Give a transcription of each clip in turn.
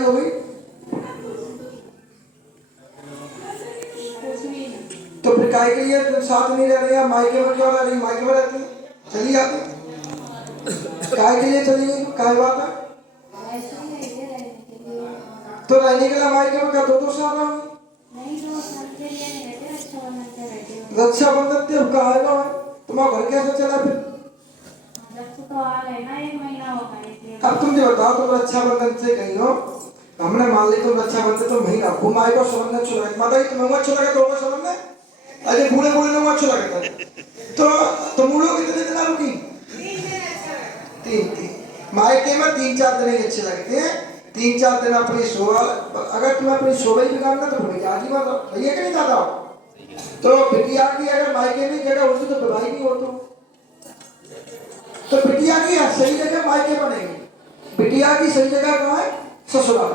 हो गई तो फिर काय के लिए तुम साथ नहीं रह रही, मायके में क्यों रह रही? मायके में रहती चली जाती, काय के लिए चली गई? काय बात है? तो रहने के लिए मायके में क्या 2-2 साल रहोगी? रक्षाबंधन त्यों का आएगा, तुम्हारा घर कैसे चला फिर? अब तुम जो बताओ, तुम रक्षाबंधन से कही हो, हमने मान ली तुम रक्षाबंधन तो महीना घुमाए को समझना अच्छा लगे, माता जी तुम्हें अच्छा लगे तो समझने, अरे बूढ़े बूढ़े लोग अच्छा लगता है तो मूलों कितने दिन रुकी? 3 मायके में 3-4 दिन ही अच्छे लगते हैं। 3-4 दिन अपनी शोभा, अगर तुम्हें अपनी शोभा ही बिगाड़ना तो भैया आज ही बताओ, भैया कि नहीं जाता हो तो बिटिया की अगर मायके में जगह होती तो भाई नहीं हो तो बिटिया की सही जगह मायके बनेगी, बिटिया की सही जगह कहाँ है? ससुराल।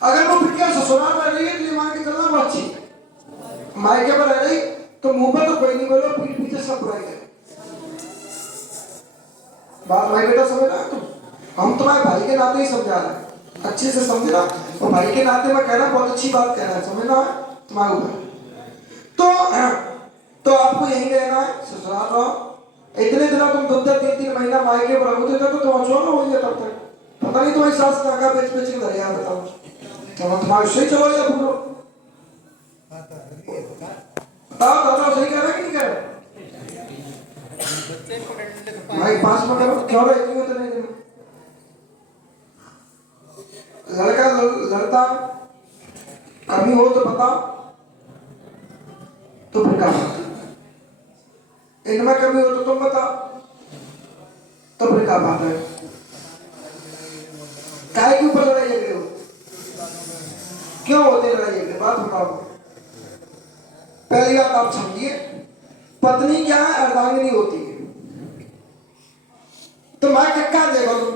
अगर वो बिटिया ससुराल रह रही है तो ये मान के चलना वो अच्छी, मायके पर रह रही तो मुंह पर तो कोई नहीं बोलो, पीठ पीछे सब बुराई है। बात भाई बेटा समझ रहा तुम, हम तुम्हारे भाई के नाते ही समझा रहे हैं, अच्छे से समझना, और भाई के नाते में कहना बहुत अच्छी बात कहना है, समझना है तुम्हारे ऊपर। तो आपको यही रहना है, ससुराल रहो। इतने दिनों तुम 2-3 महीना मायके पर रहोगे तो तुम छोड़ो हो गया, तब तक पता नहीं तुम्हारी सास नाका बेच बेच के धरिया बताओ, तो तुम्हारे सही चलो या भूलो बताओ, दादा सही कह रहा है कि नहीं कह रहा? भाई पास में करो, क्यों रहती हो इतने दिन? लड़का लड़ता कमी हो तो बताओ, तो फिर कहा इनमें कमी हो तो तुम बताओ, तो फिर क्या बात है? काय के ऊपर लड़ाई झगड़े हो? क्यों होते लड़ाई झगड़े? बात बताओ। पहली बात आप समझिए, पत्नी क्या है? अर्धांगिनी होती है। तो मैं कक्का देखो तुम,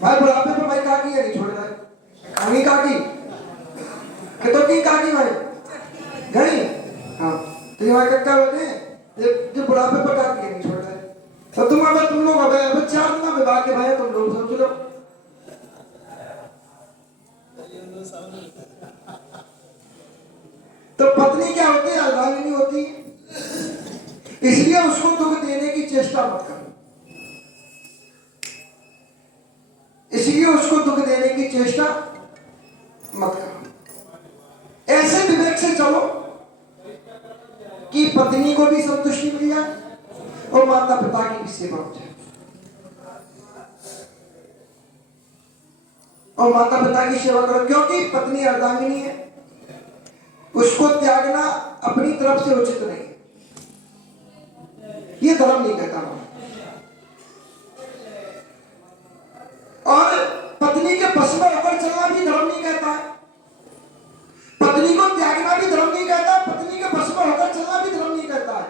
भाई बुढ़ापे पर भाई काकी है नहीं छोड़ रहा है, काकी काकी कि तो की काकी भाई घड़ी, हाँ तो ये भाई कक्का होते हैं, ये बुढ़ापे पर काकी है नहीं छोड़ रहा है। तो तुम अगर तुम लोग अब 4 दिन विवाह के भाई तुम लोग समझ लो, तो पत्नी क्या होती है? अर्धांगिनी होती है, इसलिए उसको दुख देने की चेष्टा मत करो, इसलिए उसको दुख देने की चेष्टा मत करो। ऐसे विवेक से चलो कि पत्नी को भी संतुष्टि मिल जाए और माता पिता की भी सेवा हो जाए, और माता पिता की सेवा करो, क्योंकि पत्नी अर्धांगिनी है, उसको त्यागना अपनी तरफ से उचित नहीं, ये धर्म नहीं कहता। और पत्नी के बस में होकर चलना भी धर्म नहीं कहता है, पत्नी को त्यागना भी धर्म नहीं कहता, पत्नी के बस में होकर चलना भी धर्म नहीं कहता है।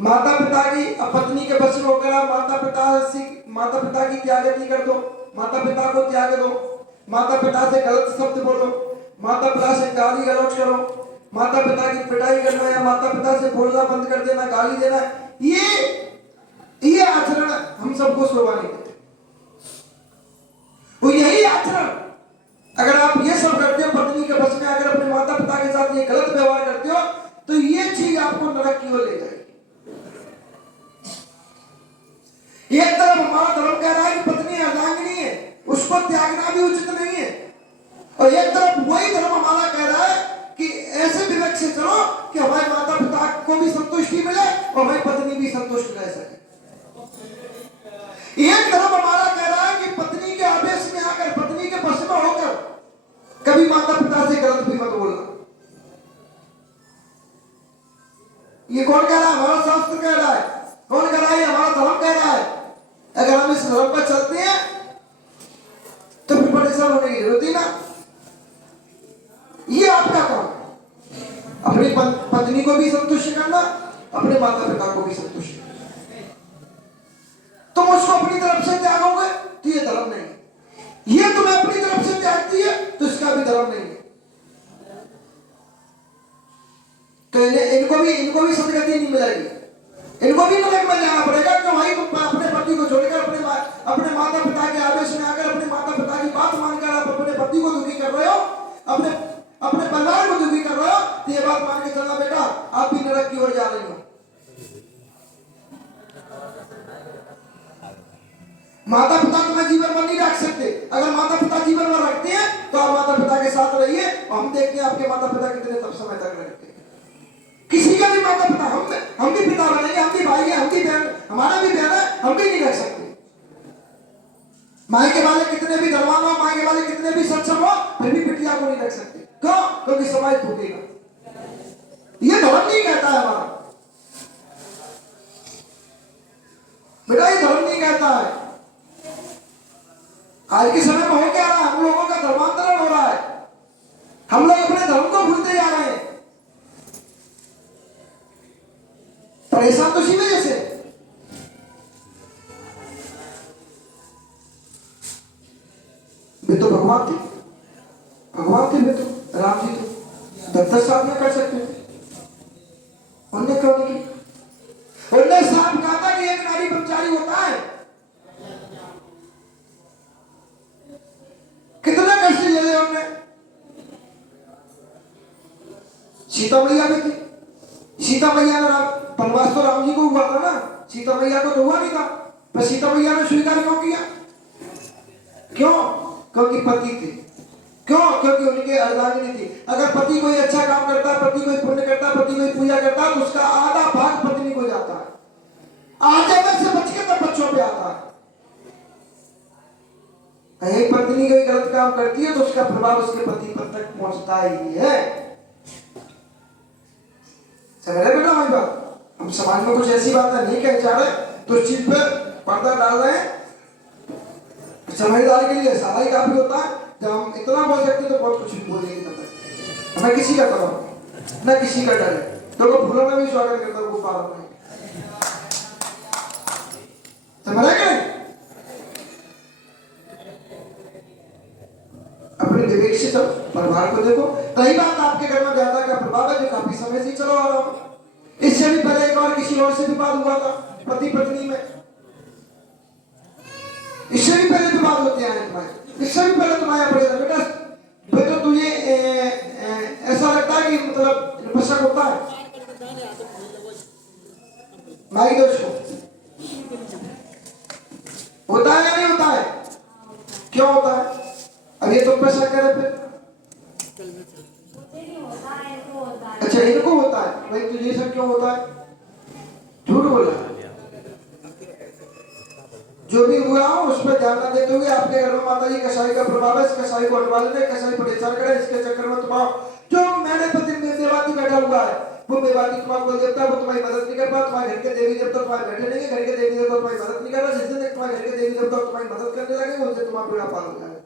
माता पिता की पत्नी के बस में होकर आप माता पिता की त्यागती कर दो, माता पिता को त्याग दो, माता पिता से गलत शब्द बोलो, माता पिता से गाली गलौज करो, माता पिता की पिटाई करना या माता पिता से बोलना बंद कर देना, गाली देना, ये आचरण हम सबको शोभा नहीं देते। वो यही आचरण अगर आप ये सब करते हो पत्नी के बस में, अगर अपने माता पिता के साथ ये गलत व्यवहार करते हो तो ये चीज आपको नरक की ओर ले जाएगी। एक तरफ हमारा धर्म कह रहा है कि पत्नी अर्धांगिनी है, उसको त्यागना भी उचित नहीं है, और एक तरफ वही धर्म हमारा कह रहा है कि ऐसे विवेक से चलो कि हमारे माता पिता को भी संतुष्टि मिले और हमारी पत्नी भी संतुष्ट रह सके। एक तरफ हमारा कह रहा है कि पत्नी के आदेश में आकर, पत्नी के बस में होकर कभी माता पिता से गलत भी मत बोलना। ये कौन कह रहा है? हमारा शास्त्र कह रहा है। कौन कह रहा है? हमारा धर्म कह रहा है। अगर हम इस धर्म पर चलते हैं तो फिर परेशान होने की जरूरत ही ना। ये आपका काम है, अपनी पत्नी को भी संतुष्ट करना, अपने माता पिता को भी संतुष्ट करना। तुम उसको अपनी तरफ से त्यागोगे तो ये धर्म नहीं है, ये तुम्हें अपनी तरफ से त्यागती है तो इसका भी धर्म नहीं है। तो इनको भी सदगति नहीं मिलेगी, इनको भी नरक में जाना पड़ेगा। तो भाई तुम अपने पति को छोड़कर अपने अपने माता पिता के आदेश में आकर अपने माता पिता की बात मानकर आप अपने पति को दुखी कर रहे हो, अपने अपने परिवार को दुखी कर रहे हो, तो ये बात मान के चलना बेटा आप भी नरक की ओर जा रही हो। माता पिता तुम्हें जीवन भर नहीं रख सकते। अगर माता पिता जीवन भर रखते हैं तो आप माता पिता के साथ रहिए, और हम देखते हैं आपके माता पिता कितने तब समय तक रखते हैं। किसी का भी माता पिता, हम भी पिता बनेंगे, हम भी भाई हैं, हम भी बहन, हमारा भी बहन है, हम भी नहीं रख सकते। मायके वाले कितने भी धनवान हो, मायके वाले कितने भी सक्षम हो, फिर भी बिटिया को नहीं रख सकते। क्यों? क्योंकि समाज भूखेगा। ये धर्म नहीं कहता है हमारा बेटा, ये धर्म नहीं कहता है। आज के समय में हो क्या रहा है, हम लोगों का धर्मांतरण हो रहा है, हम लोग अपने धर्म को भूलते जा रहे हैं। परेशान तो इसी वजह से। वे तो भगवान थे, वे तो राम जी तो 10-10 साल में कर सकते हैं, उन्हें क्यों नहीं की? उन्हें साफ कहा था कि एक नारी ब्रह्मचारी होता है। कितना कष्ट झेले हमने। सीता मैया भी थी, सीता मैया ने वनवास तो राम जी को हुआ था ना, सीता मैया को तो हुआ नहीं था, पर सीता मैया ने स्वीकार क्यों किया? क्यों? क्योंकि पति थे। क्यों? क्योंकि उनके अर्धांगिनी थी। अगर पति कोई अच्छा काम करता, पति कोई पुण्य करता, पति कोई पूजा करता, तो उसका आधा भाग पत्नी को जाता है, आधे में से बच के तब बच्चों पे आता है। कहीं पत्नी कोई गलत काम करती है तो उसका प्रभाव उसके पति पर तक पहुंचता ही है। समझ रहे बेटा हमारी बात? हम समाज में कुछ ऐसी बातें नहीं कह जा रहे तो उस चीज पे पर्दा डाल रहे हैं। समझदार के लिए सारा ही काफी होता है। जब हम इतना बोल सकते तो बहुत कुछ भी बोलेंगे। तब हमें किसी का दबाव न किसी का डर है, तो फूलों में भी स्वागत करता है वो पालन में। समझ रहे? अपने विवेक से चलो, परिवार को देखो। रही बात आपके घर में ज्यादा का प्रभाव है जो काफी समय से चलो आ रहा हूं। इससे भी पहले एक बार किसी और से विवाद हुआ था पति पत्नी में। इससे भी पहले विवाद होते हैं तुम्हारे, इससे भी पहले तुम्हारा पड़ेगा बेटा। बेटा तुझे ऐसा लगता है कि मतलब निपशक होता है भाई दोस्त को, होता है या नहीं होता है? क्यों होता है? अब ये तुम पे शक करे फिर। अच्छा इनको होता है भाई, तुझे सब क्यों होता है? झूठ बोला। जो भी हुआ हो उस पर ध्यान न देते हुए आपके घर में माता जी कसाई का प्रभाव है, इस कसाई को हटवा लेने, कसाई परेशान करे, इसके चक्कर में तुम्हारा जो मैंने पति में देवाती बैठा हुआ है, वो देवाती तुम्हारा कोई देवता वो तुम्हारी मदद नहीं कर पा। तुम्हारे घर के देवी देवता तुम्हारे बैठे नहीं, घर के देवी देवता तुम्हारी मदद नहीं कर रहा। जिस दिन तुम्हारे घर के देवी देवता तुम्हारी मदद करने लगे उस दिन तुम्हारा बेड़ा पार हो जाएगा।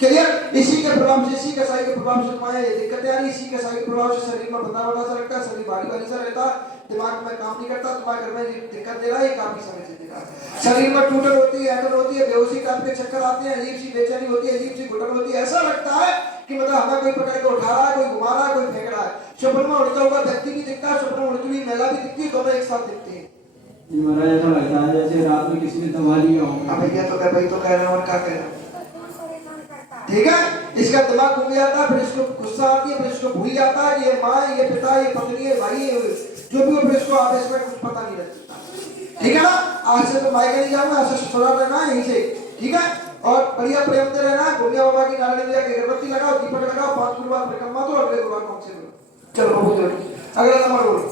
क्लियर? इसी के प्रभाव से, इसी कसाई के प्रभाव से तुम्हारे ये दिक्कतें आ रही। इसी कसाई के प्रभाव से शरीर में बंधा बंधा सा लगता है, शरीर भारी भारी सा रहता है, दिमाग में काम नहीं करता। तुम्हारे घर में दिक्कत दे रहा है, काफी समय से दे रहा है। शरीर में टूटन होती है, ऐंठन होती है, बेहोशी टाइप के चक्कर आते हैं, अजीब सी बेचैनी होती है, अजीब सी घुटन होती है। ऐसा लगता है कि मतलब हमें कोई पकड़ के उठा रहा है, कोई घुमा रहा है, कोई फेंक रहा है। स्वप्न में उड़ता हुआ व्यक्ति भी दिखता है, स्वप्न में उड़ती हुई महिला भी दिखती है, दोनों एक साथ दिखती है। महाराज ऐसा लगता है जैसे रात में किसी ने दबा लिया हो। भैया तो भाई तो कह रहे हैं और क्या कह रहे हैं? ठीक है, इसका दिमाग घूम जाता है, फिर इसको गुस्सा आती है, फिर इसको भूल जाता है कि ये माँ है, ये पिता है, ये पत्नी है, भाई है, जो भी हो, फिर इसको आवेश में कुछ पता नहीं रहता। ठीक है ना? आज से तो मायके नहीं जाऊंगा, आज से ससुराल रहना है यहीं से। ठीक है? और बढ़िया प्रेम से रहना है। भूमिया बाबा की नारायण की अगरबत्ती लगाओ, दीपक लगाओ, 5 गुरुवार परिक्रमा दो, अगले गुरुवार कौन से चलो अगला नंबर बोलो।